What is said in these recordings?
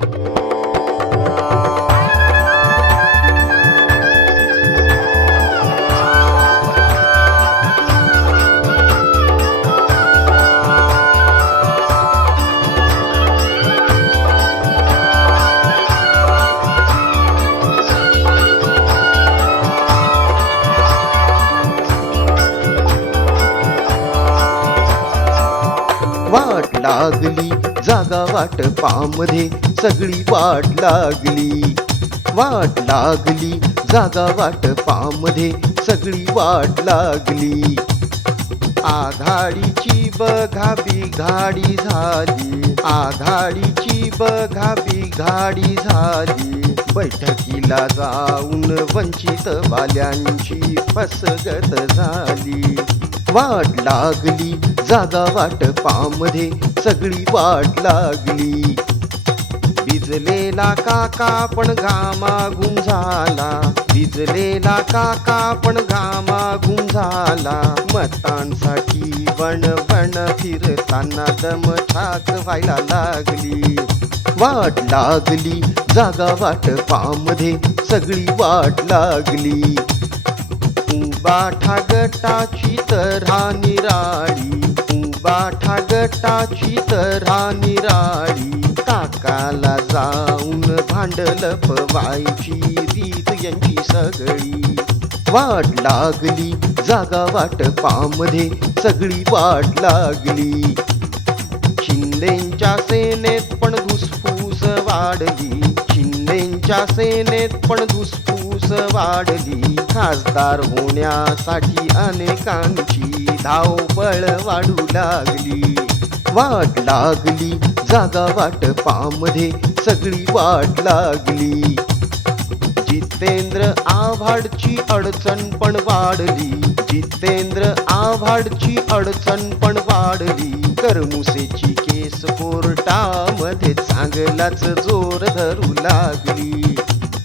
Thank. वाट लागली जागा वाटपामध्ये सगळी वाट लागली. वाट लागली जागा वाटपामध्ये सगळी वाट लागली. आघाडीची बघा बिघाडी झाली आघाडीची बघा बिघाडी झाली. बैठकीला जाऊन वंचित वाल्यांची फसगत झाली. वाट लागली जागा पामधे सगळी वाट लागली. भिजलेला काका पण घामाघूम झाला. भिजलेला काका पण घामाघूम झाला. मतांसाठी वण वण फिरताना दमछाक व्हायला लागली. वाट लागली जागा पामधे सगळी वाट लागली. उबाठा गटाची तरा निराळी. उबाठा गटाची तरा निराळी. काकाला जाऊन भांडल पवायची रीत यांची सगळी. वाट लागली जागा वाट वाटपामध्ये सगळी वाट लागली. शिंदेच्या सेनेत पण धुसफूस वाढली. शिंदेच्या सेनेत पण धुसफूस वाढली. खासदार होण्यासाठी अनेकांची धावपळ वाढू लागली. वाट लागली जागा वाटपामध्ये सगळी वाट लागली. जितेंद्र आव्हाडची अडचण पण वाढली. जितेंद्र आव्हाडची अडचण पण वाढली. करमुसेची केस कोर्टामध्ये चांगलाच जोर धरू लागली.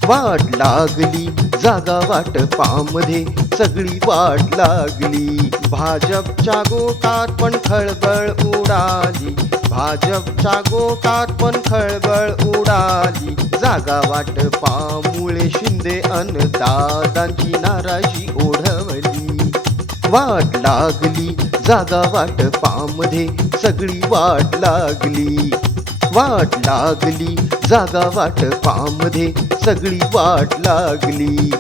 वाट लागली जागा वाटपामध्ये सगळी वाट लागली. भाजपच्या गोटात पण खळबळ उडाली. भाजपच्या गोटात पण खळबळ उडाली. जागा वाटपामुळे शिंदे अन दादांची नाराजी ओढवली. वाट लागली जागा वाटपामध्ये सगळी वाट लागली. वाट लागली जागा वाटपामध्ये सगळी वाट लागली.